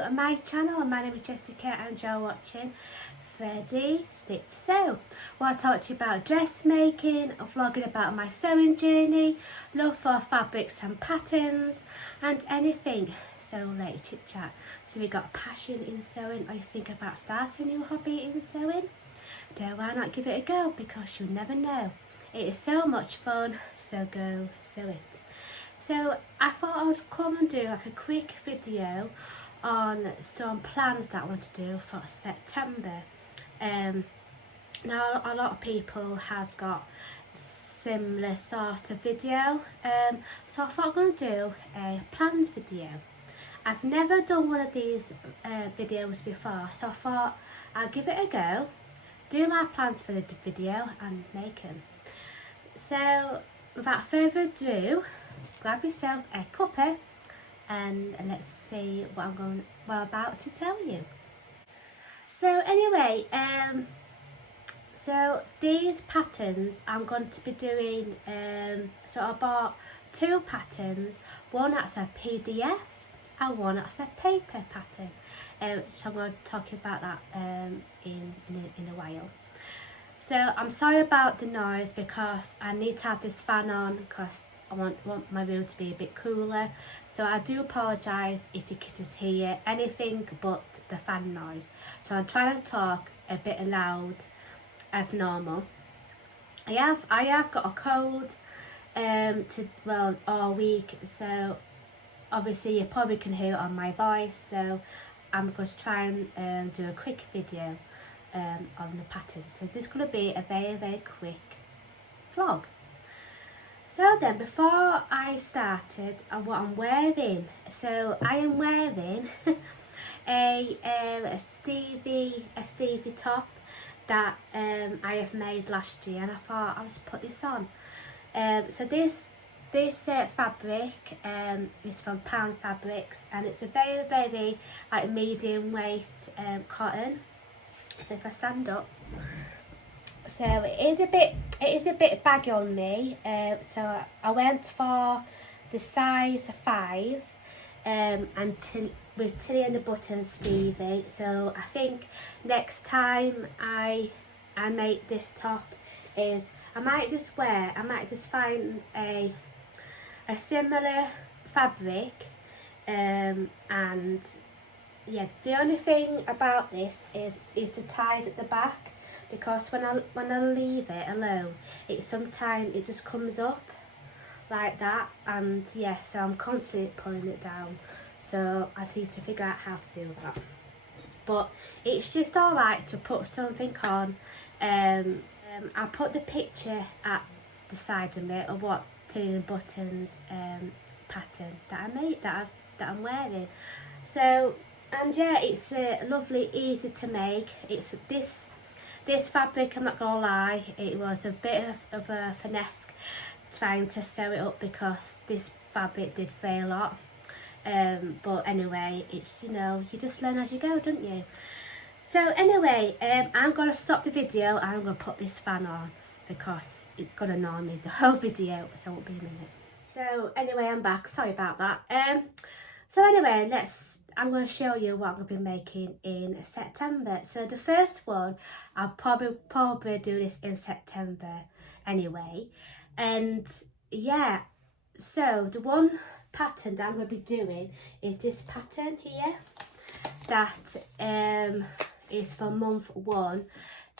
to my channel. My name is Jessica and you're watching Freddie Stitch Sew, where I talk to you about dressmaking, vlogging about my sewing journey, love for fabrics and patterns, and anything sew related chit chat. So we got passion in sewing, or you think about starting a new hobby in sewing? Then why not give it a go, because you'll never know. It is so much fun, so go sew it. So I thought I would come and do like a quick video on some plans that I want to do for September. Now a lot of people has got similar sort of video, so I thought I'm going to do a plans video. I've never done one of these videos before, so I thought I'll give it a go, do my plans for the video and make them. So without further ado, grab yourself a cuppa and let's see what I'm about to tell you. So anyway, so these patterns I'm going to be doing, so I bought two patterns, one that's a PDF and one that's a paper pattern, so I'm going to talk about that in a while. So I'm sorry about the noise because I need to have this fan on because I want my room to be a bit cooler. So I do apologise if you could just hear anything but the fan noise. So I'm trying to talk a bit loud as normal. I have got a cold all week, so obviously you probably can hear it on my voice. So I'm going to try and do a quick video on the pattern. So this is going to be a very quick vlog. So then, before I started, what I'm wearing, so I am wearing a Stevie top that I have made last year, and I thought I'll just put this on. So this fabric is from Pound Fabrics, and it's a very like medium weight cotton. So if I stand up, so it is a bit baggy on me, so I went for the size 5 with Tilly and the Buttons Stevie. So I think next time I make this top is I might just find a similar fabric, and yeah, the only thing about this is the ties at the back, because when I leave it alone, sometimes it just comes up like that, and yeah, so I'm constantly pulling it down, so I need to figure out how to do that. But it's just alright to put something on. I'll put the picture at the side of me of what Tilly and Buttons pattern that I made, that I'm wearing. So, and yeah, it's lovely, easy to make. It's this fabric, I'm not gonna lie, it was a bit of a finesse trying to sew it up because this fabric did fail a lot. But anyway, it's, you know, you just learn as you go, don't you? So anyway, I'm gonna stop the video and I'm gonna put this fan on because it's gonna annoy me the whole video, so it won't be a minute. So anyway, I'm back, sorry about that. So anyway, I'm going to show you what I'm going to be making in September. So the first one, I'll probably do this in September anyway. And yeah, so the one pattern that I'm going to be doing is this pattern here. That is for month 1.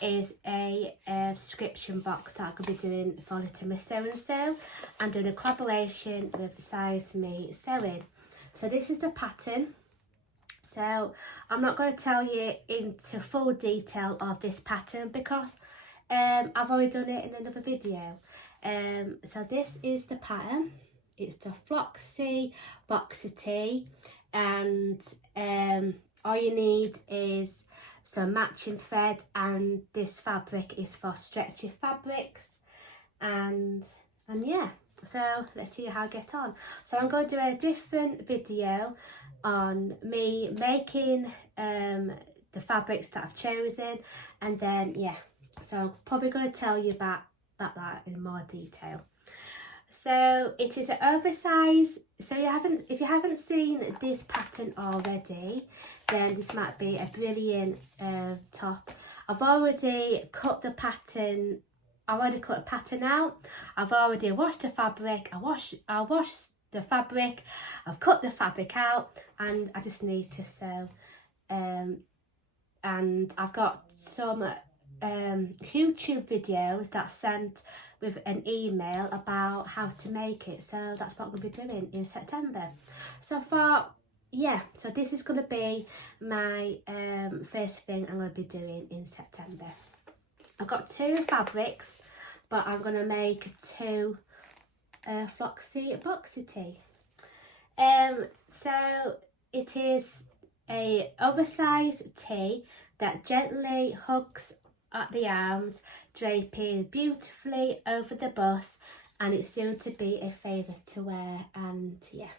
Is a description box that I'm going to be doing for Little Miss So and So. I'm doing a collaboration with Size Me Sewing. So this is the pattern. So I'm not going to tell you into full detail of this pattern because I've already done it in another video. So this is the pattern. It's the Florence Boxy Tee, and all you need is some matching thread, and this fabric is for stretchy fabrics, and yeah. So let's see how I get on. So I'm going to do a different video on me making the fabrics that I've chosen, and then yeah, so I'm probably going to tell you about that in more detail. So it is an oversized, so if you haven't seen this pattern already, then this might be a brilliant top. I've already cut the pattern. I've already cut the pattern out. I've already washed the fabric. I washed the fabric. I've cut the fabric out, and I just need to sew. And I've got some YouTube videos that sent with an email about how to make it, so that's what I'm going to be doing in September. So I thought, yeah, so this is going to be my first thing I'm going to be doing in September. I've got 2 fabrics, but I'm going to make 2 Florence Boxy Tee. So it is a oversized tee that gently hugs at the arms, draping beautifully over the bust, and it's soon to be a favourite to wear. And yeah,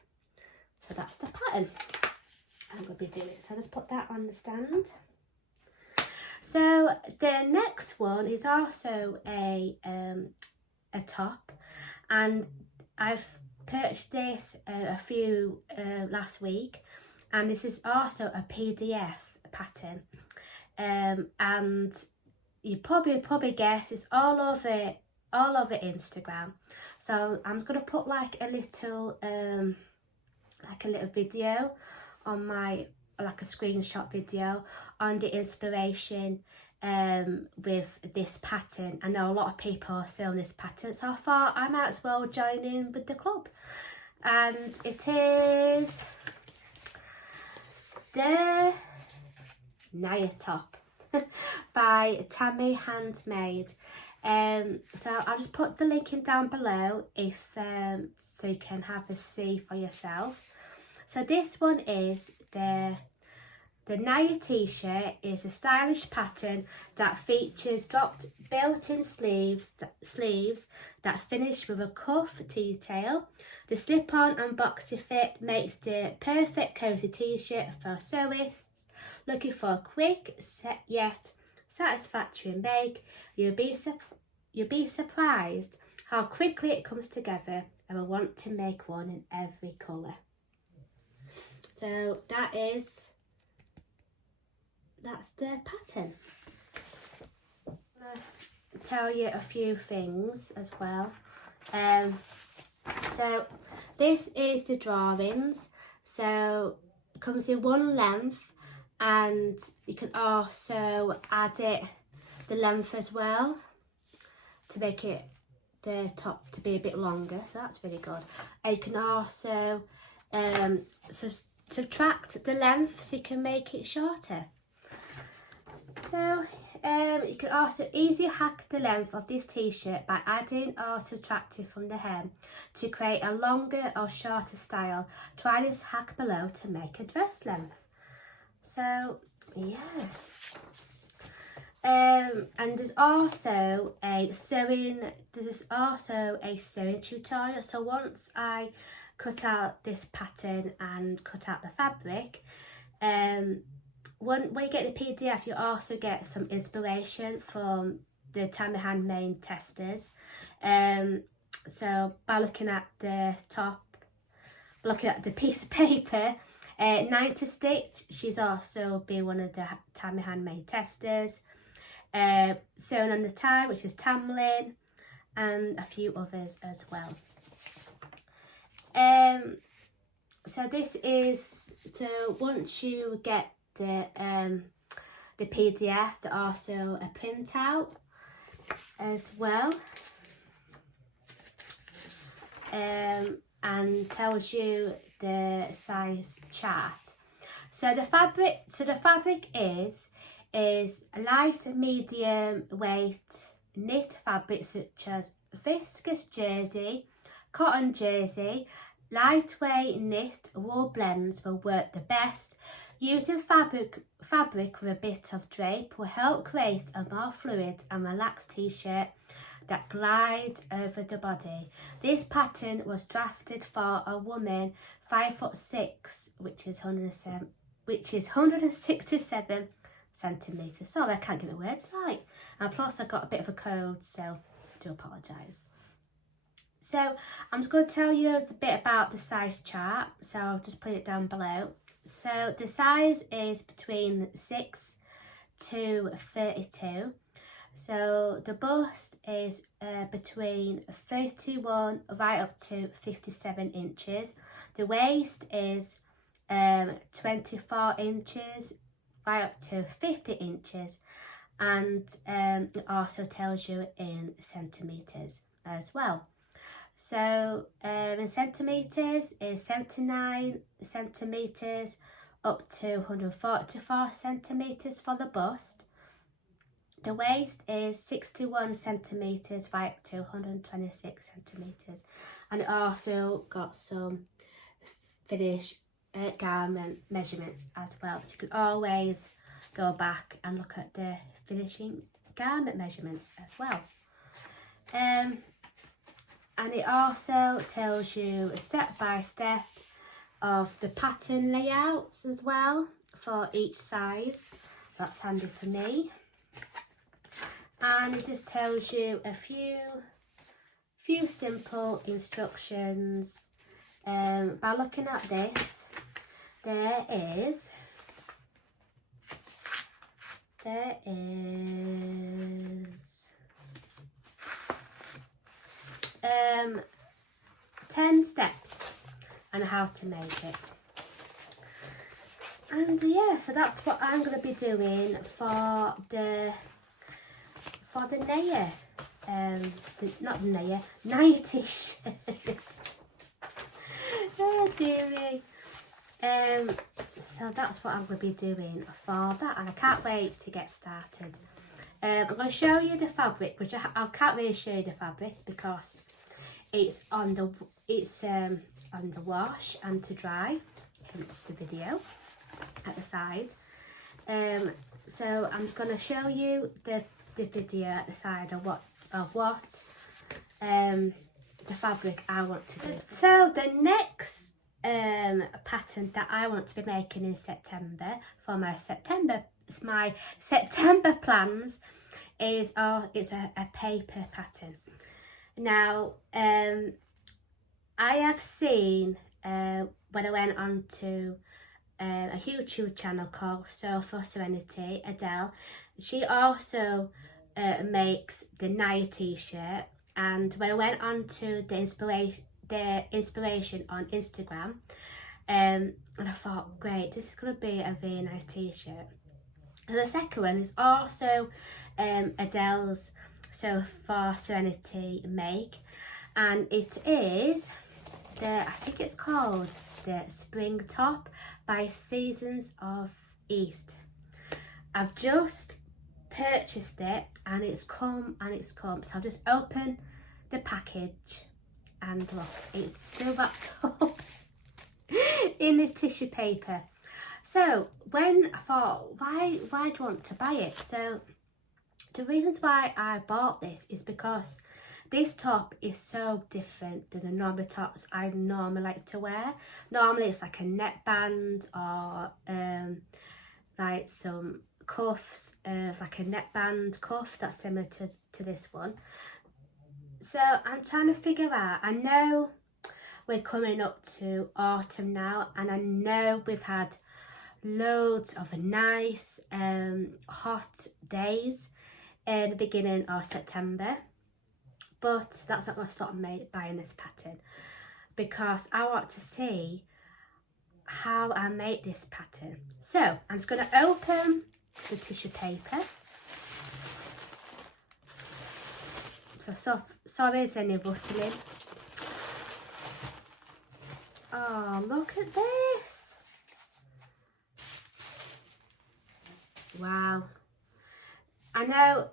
so that's the pattern I'm going to be doing. So let's put that on the stand. So the next one is also a top, and I've purchased this a few last week, and this is also a PDF pattern, and you probably guess it's all over Instagram. So I'm just gonna put like a little video on my, like a screenshot video on the inspiration with this pattern. I know a lot of people are selling this pattern, so I thought I might as well join in with the club. And it is the Naya top by Tammy Handmade. So I'll just put the link in down below if so you can have a see for yourself. So this one is the Naya t-shirt. Is a stylish pattern that features dropped built-in sleeves that finish with a cuff detail. The slip-on and boxy fit makes the perfect cozy t-shirt for sewists looking for a quick yet satisfactory make. You'll be surprised how quickly it comes together, and will want to make one in every colour. So that's the pattern. I'm going to tell you a few things as well. So this is the drawings. So it comes in one length, and you can also add the length as well to make it the top to be a bit longer, so that's really good. And you can also subtract the length so you can make it shorter. So you can also easily hack the length of this t-shirt by adding or subtracting from the hem to create a longer or shorter style. Try this hack below to make a dress length. So yeah, and there's also a sewing tutorial. So once I cut out this pattern and cut out the fabric, when you get the PDF, you also get some inspiration from the Tammy Handmade testers. So by looking at the top, looking at the piece of paper, Naya Stitch, she's also been one of the Tammy Handmade testers. Sewn on the Tie, which is Tamlin, and a few others as well. So this is, so once you get the PDF, there's also a printout as well, and tells you the size chart. So the fabric is a light medium weight knit fabric such as viscose jersey, cotton jersey. Lightweight knit wool blends will work the best. Using fabric with a bit of drape will help create a more fluid and relaxed t-shirt that glides over the body. This pattern was drafted for a woman 5'6", which is 167 centimetres. Sorry, I can't get my words right. And plus I got a bit of a cold, so I do apologise. So I'm just going to tell you a bit about the size chart, so I'll just put it down below. So the size is between 6 to 32. So the bust is between 31 right up to 57 inches. The waist is 24 inches right up to 50 inches, and it also tells you in centimetres as well. So in centimetres is 79 centimetres up to 144 centimetres for the bust. The waist is 61 centimetres right up to 126 centimetres, and it also got some finished garment measurements as well. So you can always go back and look at the finishing garment measurements as well. And it also tells you a step by step of the pattern layouts as well for each size. That's handy for me. And it just tells you a few simple instructions. By looking at this, there is 10 steps on how to make it. And yeah, so that's what I'm going to be doing for the Naya, Naya t-shirt. Oh dear me. So that's what I'm going to be doing for that, and I can't wait to get started. I'm going to show you the fabric, which I can't really show you the fabric because it's on the wash and to dry. Hence the video at the side. So I'm going to show you the video at the side of what the fabric I want to do. So the next pattern that I want to be making in September for my September plans is it's a paper pattern. Now I have seen when I went on to a YouTube channel called Sew for Serenity, Adele. She also makes the Naya t-shirt, and when I went on to the inspiration on Instagram, and I thought, great, this is going to be a really nice t-shirt. The second one is also Adele's Sew for Serenity make, and it is I think it's called the Spring Top by Seasons of East. I've just purchased it and it's come. So I'll just open the package and look, it's still wrapped up in this tissue paper. So when I thought, why do I want to buy it? So the reasons why I bought this is because this top is so different than the normal tops I normally like to wear. Normally it's like a neckband or like some cuffs, like a neckband cuff that's similar to this one. So I'm trying to figure out, I know we're coming up to autumn now, and I know we've had loads of nice hot days in the beginning of September. But that's not going to stop me buying this pattern, because I want to see how I make this pattern. So I'm just going to open the tissue paper. So sorry there's any rustling. Oh, look at this. Wow. I know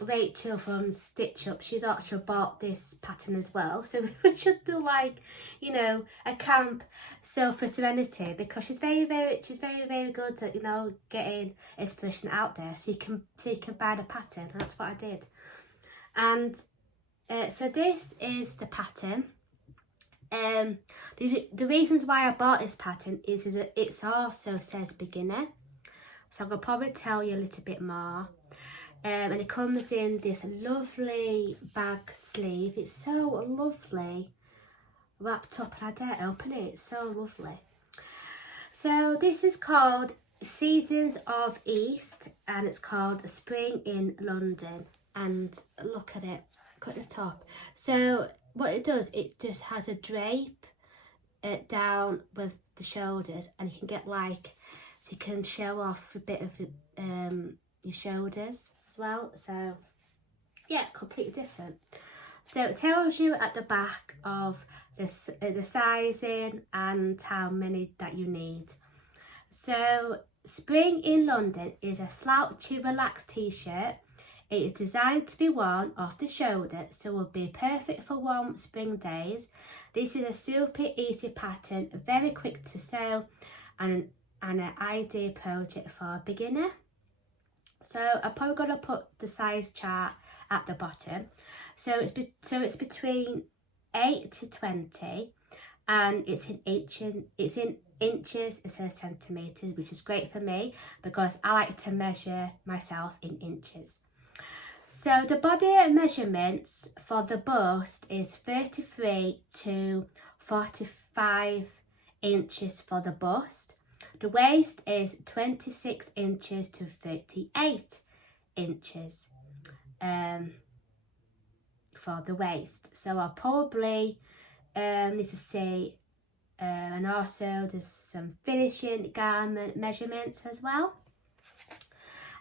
Rachel from Stitch Up, she's actually bought this pattern as well, so we should do like, you know, a camp Sew for Serenity, because she's very good at, you know, getting inspiration out there, so you can buy the pattern. That's what I did. And so this is the pattern. The reasons why I bought this pattern is that it also says beginner, so I'm going to probably tell you a little bit more. and it comes in this lovely bag sleeve. It's so lovely, wrapped up, and I dare open it. It's so lovely. So this is called Seasons of East, and it's called Spring in London. And look at it, look at the top. So what it does, it just has a drape down with the shoulders, and you can get like, so you can show off a bit of your shoulders as well. So yeah, it's completely different. So it tells you at the back of the sizing and how many that you need. So Spring in London is a slouchy, relaxed t-shirt. It is designed to be worn off the shoulder, so will be perfect for warm spring days. This is a super easy pattern, very quick to sew, and an ideal project for a beginner. So I'm probably going to put the size chart at the bottom. So it's between 8 to 20, and it's in inches instead of centimetres, which is great for me because I like to measure myself in inches. So the body measurements for the bust is 33 to 45 inches for the bust. The waist is 26 inches to 38 inches for the waist. So I'll probably need to see, and also there's some finishing garment measurements as well.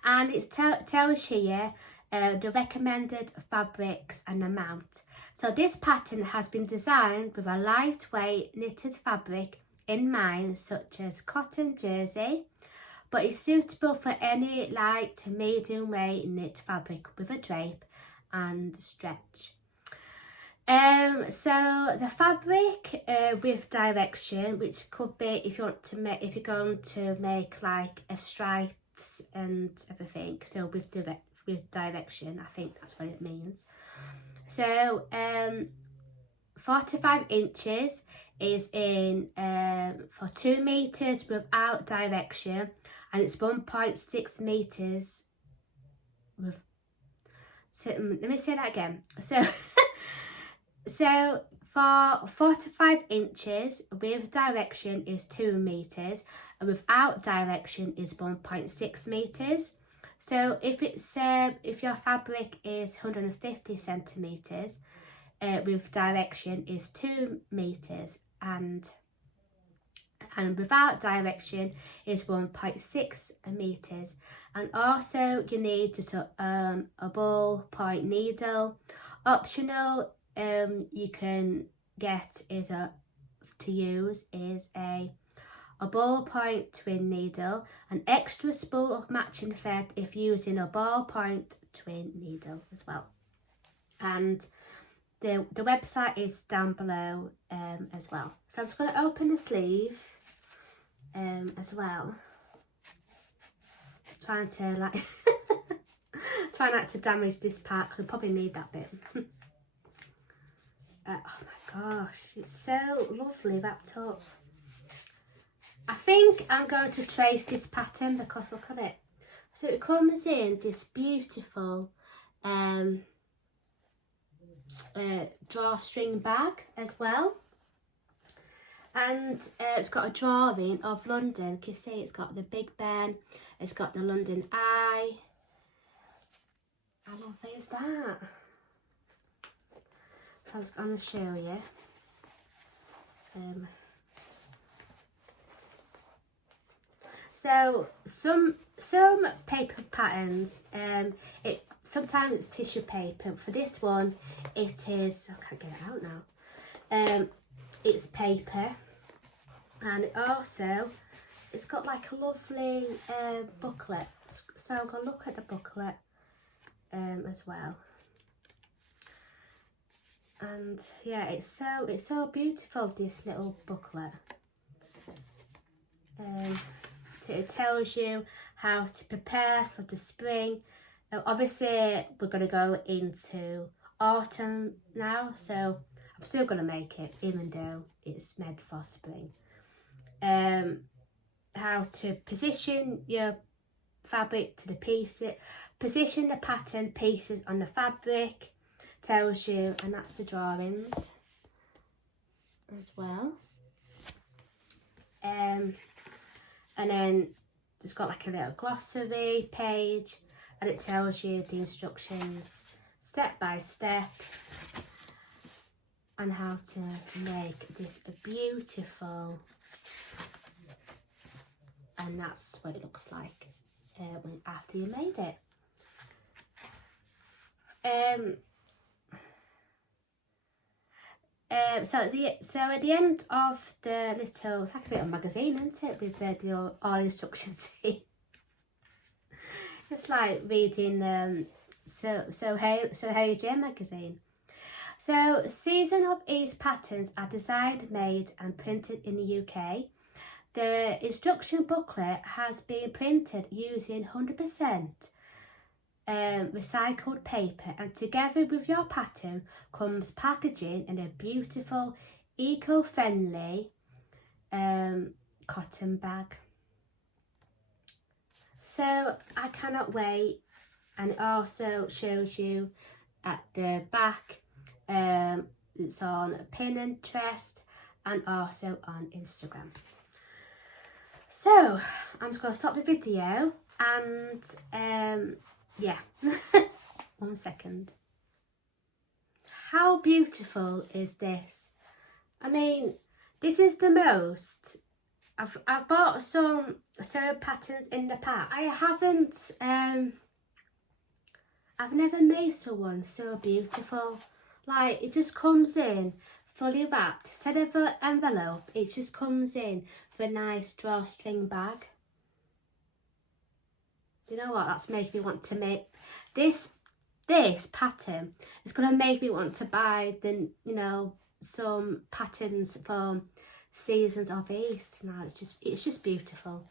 And it tells here the recommended fabrics and amount. So this pattern has been designed with a lightweight knitted fabric in mind, such as cotton jersey, but is suitable for any light to medium weight knit fabric with a drape and stretch. So the fabric with direction, which could be if you want to make, if you're going to make like a stripes and everything. So with direction, I think that's what it means. So 45 inches is in for 2 meters without direction, and it's 1.6 meters with. So let me say that again. So for 45 inches with direction is 2 meters, and without direction is 1.6 meters. So if it's if your fabric is 150 centimeters, with direction is 2 meters, and without direction is 1.6 meters. And also you need just a ballpoint needle. Optional you can get is a ballpoint twin needle, an extra spool of matching thread if using a ballpoint twin needle as well. And the website is down below as well. So I'm just going to open the sleeve as well. Trying to like try not to damage this part because I probably need that bit. Oh my gosh, it's so lovely wrapped up. I think I'm going to trace this pattern because look at it. So it comes in this beautiful drawstring bag as well, and it's got a drawing of London. You can see it's got the Big Ben, it's got the London Eye. How lovely is that? So I was going to show you. So some paper patterns, sometimes it's tissue paper. For this one, it is, I can't get it out now. It's paper, and it's got like a lovely booklet. So I'm gonna look at the booklet as well. And yeah, it's so beautiful, this little booklet. So it tells you how to prepare for the spring. Now, obviously, we're going to go into autumn now, so I'm still going to make it, even though it's meant for spring. How to position your fabric to the position the pattern pieces on the fabric, tells you, and that's the drawings as well. And then it's got like a little glossary page, and it tells you the instructions step by step on how to make this beautiful, and that's what it looks like after you made it. So at the end of the little, it's like a little magazine, isn't it, with all instructions. It's like reading So Hey J magazine. So Season of Ease patterns are designed, made and printed in the UK. The instruction booklet has been printed using 100% recycled paper, and together with your pattern comes packaging in a beautiful eco-friendly cotton bag. So I cannot wait. And it also shows you at the back, it's on Pinterest and also on Instagram. So I'm just going to stop the video and yeah, 1 second. How beautiful is this? I mean, this is the most. I've bought some sewing patterns in the past. I haven't. I've never made someone so beautiful. Like, it just comes in fully wrapped. Instead of an envelope, it just comes in for a nice drawstring bag. You know what? That's making me want to make this pattern. It's gonna make me want to buy some patterns from Seasons of East. Now it's just beautiful.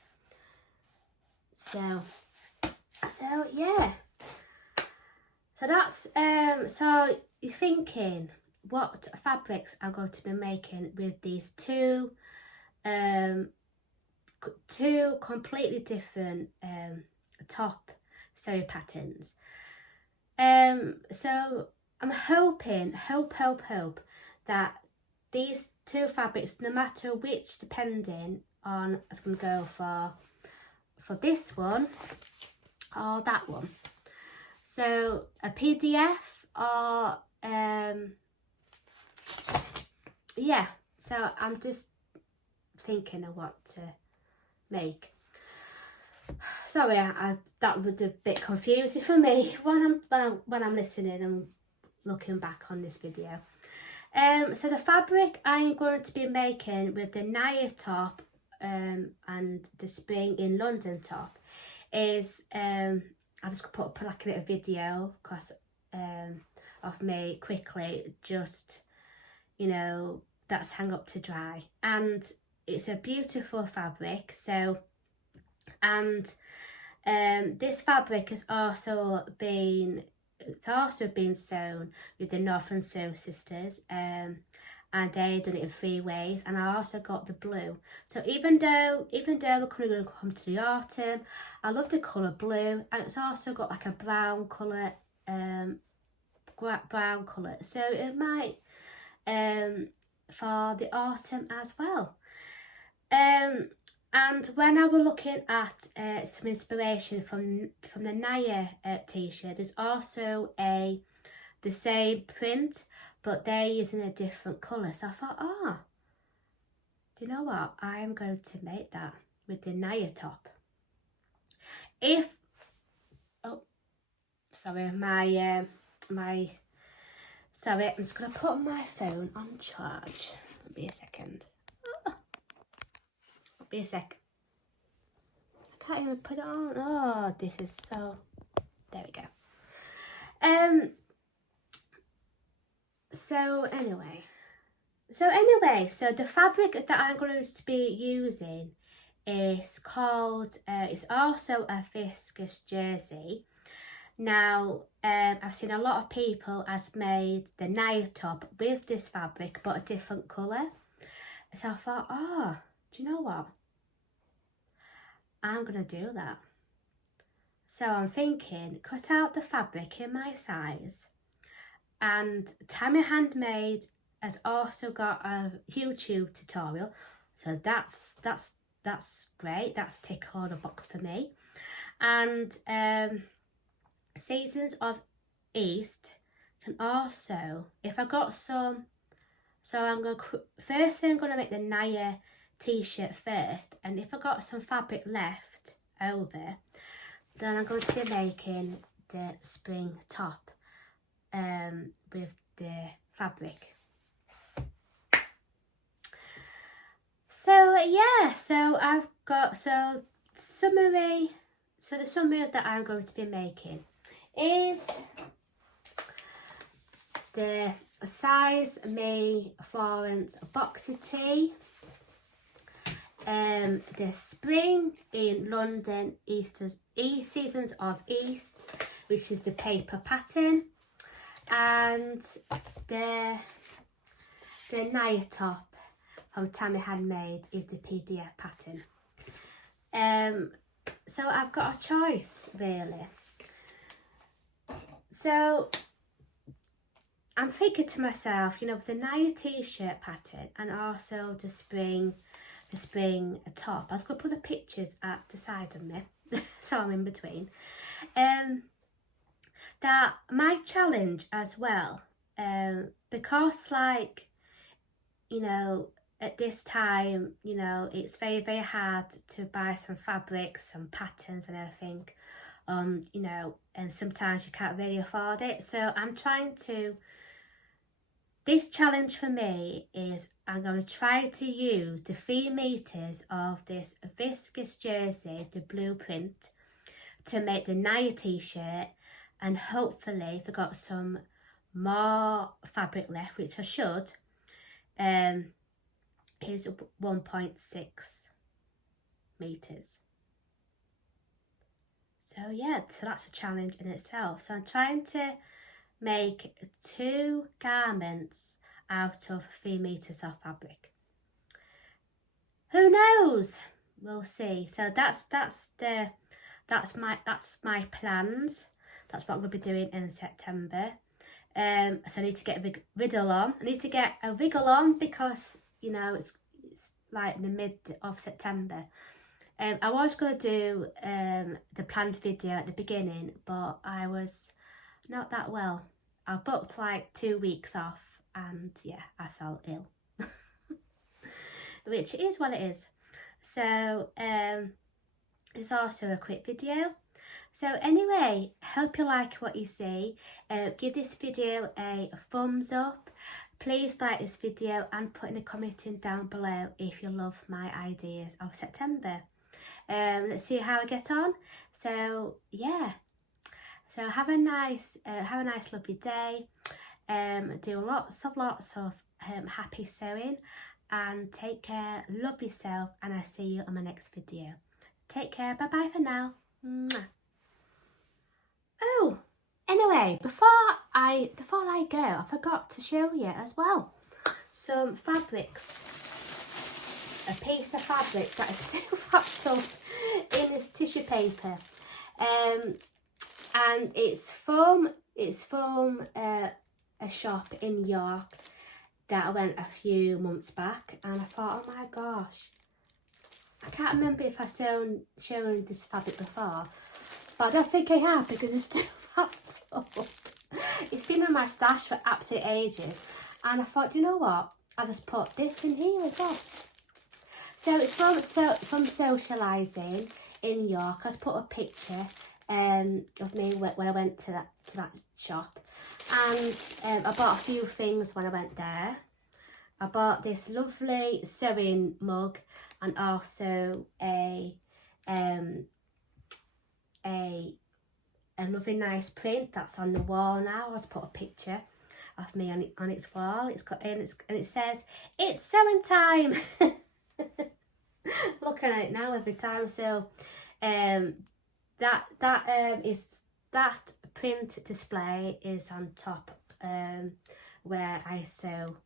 So yeah. So that's so you're thinking what fabrics I'm going to be making with these two completely different top sewing patterns. So I'm hoping that these two fabrics, no matter which, depending on if I'm going to go for this one or that one. So a PDF or yeah, so I'm just thinking of what to make. Sorry, that was a bit confusing for me when I'm listening and looking back on this video. So the fabric I'm going to be making with the Naya top and the Spring in London top is I'll just put like a little video because of me quickly, just that's hung up to dry, and it's a beautiful fabric. So and this fabric has also been sewn with the Northern Sew Sisters, and they done it in 3 ways, and I also got the blue. So even though we're going to come to the autumn, I love the colour blue, and it's also got like a brown colour, so it might for the autumn as well. And when I was looking at some inspiration from the Naya t-shirt, there's also the same print, but they're using a different colour. So I thought, do you know what? I'm going to make that with the Naya top. Sorry, sorry, I'm just going to put my phone on charge. Be a second. Be a sec. I can't even put it on. Oh, this is so. There we go. So the fabric that I'm going to be using is called. It's also a viscose jersey. Now, I've seen a lot of people has made the Naya top with this fabric, but a different colour. So I thought, do you know what? I'm going to do that. So I'm thinking, cut out the fabric in my size. And Tammy Handmade has also got a YouTube tutorial. So that's great. That's tick on the box for me. And Seasons of East can also, if I got some, so I'm going to, first I'm going to make the Naya t-shirt first, and if I got some fabric left over, then I'm going to be making the spring top with the fabric. So yeah, so I've got, so the summary that I'm going to be making is the size me Florence Boxy Tee, the spring in London Seasons of East, which is the paper pattern, and the Naya top from Tammy Handmade is the PDF pattern. So I've got a choice really. So I'm thinking to myself, you know, the Naya t-shirt pattern and also the spring top. I was going to put the pictures at the side of me, so I'm in between. That my challenge as well, because like, you know, at this time, you know, it's very, very hard to buy some fabrics, some patterns and everything, you know, and sometimes you can't really afford it. So I'm trying to, this challenge for me is I'm going to try to use the 3 meters of this viscose jersey, the blueprint, to make the Naya t-shirt, and hopefully if I got some more fabric left, which I should, is 1.6 meters. So yeah, so that's a challenge in itself. So I'm trying to make 2 garments out of 3 meters of fabric. Who knows? We'll see. So that's my plans. That's what I'm going to be doing in September. So I need to get a riddle on. I need to get a wiggle on because, you know, it's like the mid of September. I was going to do the planned video at the beginning, but I was not that well. I booked like 2 weeks off and yeah, I felt ill. Which is what it is. So it's also a quick video. So anyway, hope you like what you see. Give this video a thumbs up. Please like this video and put in a comment in down below if you love my ideas of September. Let's see how I get on. So yeah, so have a nice lovely day. Do lots of happy sewing, and take care, love yourself, and I'll see you on my next video. Take care, bye bye for now. Mwah. Oh, anyway, before I go, I forgot to show you as well some fabrics. A piece of fabric that is still wrapped up in this tissue paper, and it's from a shop in York that I went a few months back, and I thought, oh my gosh, I can't remember if I've shown this fabric before, but I don't think I have because it's still wrapped up. It's been in my stash for absolute ages, and I thought, you know what, I'll just put this in here as well. So it's from Socialising in York. I've put a picture of me when I went to that shop, and I bought a few things when I went there. I bought this lovely sewing mug and also a lovely nice print that's on the wall now. I've put a picture of me on its wall. And it says, "It's sewing time." Looking at it now every time. So that print display is on top where I sew,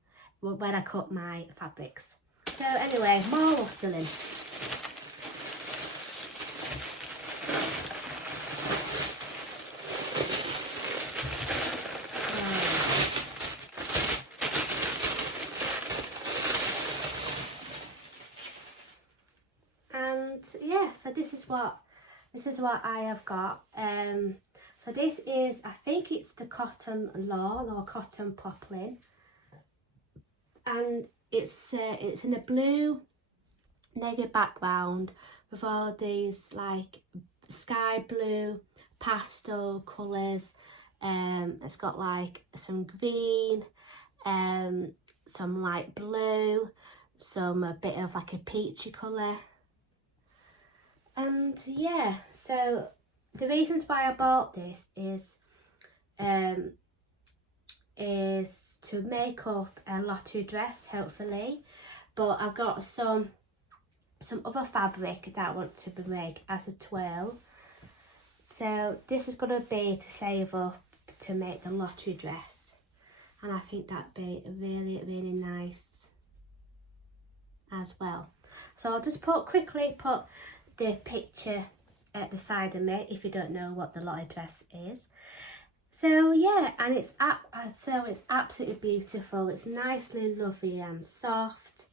when I cut my fabrics. So anyway, more rustling. so this is what I have got. So this is, I think it's the cotton lawn or cotton poplin, and it's in a blue navy background with all these like sky blue pastel colours. It's got like some green, some light blue, some a bit of like a peachy colour. And yeah, so the reasons why I bought this is to make up a lottery dress, hopefully, but I've got some other fabric that I want to make as a twirl. So this is going to be to save up to make the lottery dress, and I think that'd be really, really nice as well. So I'll just quickly put the picture at the side of me if you don't know what the lottery dress is. So yeah, and it's absolutely beautiful. It's nicely lovely and soft.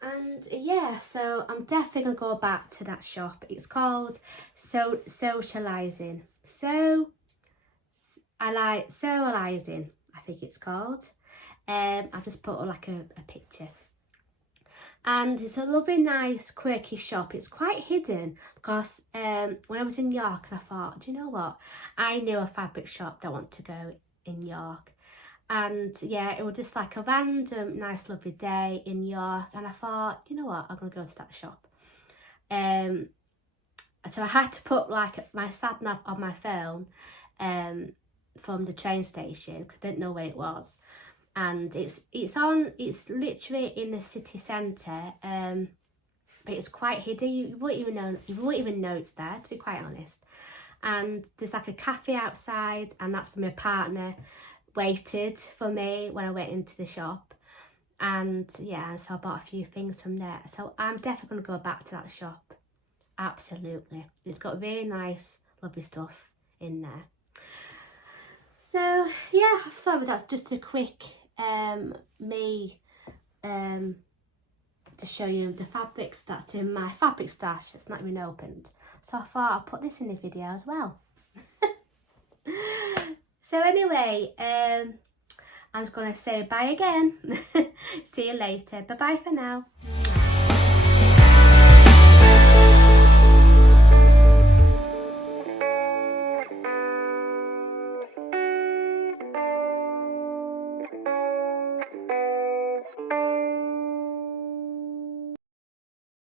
And yeah, so I'm definitely going to go back to that shop. It's called SEWCIALISING. SEWCIALISING, I think it's called. I've just put like a picture. And it's a lovely, nice, quirky shop. It's quite hidden because when I was in York, and I thought, do you know what? I knew a fabric shop that I want to go in York. And yeah, it was just like a random, nice, lovely day in York. And I thought, you know what? I'm going to go to that shop. So I had to put like my sat nav on my phone from the train station because I didn't know where it was. And it's literally in the city centre, but it's quite hidden. You won't even know it's there, to be quite honest. And there's like a cafe outside, and that's where my partner waited for me when I went into the shop. And yeah, so I bought a few things from there. So I'm definitely going to go back to that shop. Absolutely. It's got really nice, lovely stuff in there. So yeah, sorry, that's just a quick to show you the fabrics that's in my fabric stash. It's not even opened, so I thought I'll put this in the video as well. So anyway, I'm just gonna say bye again. See you later. Bye bye for now.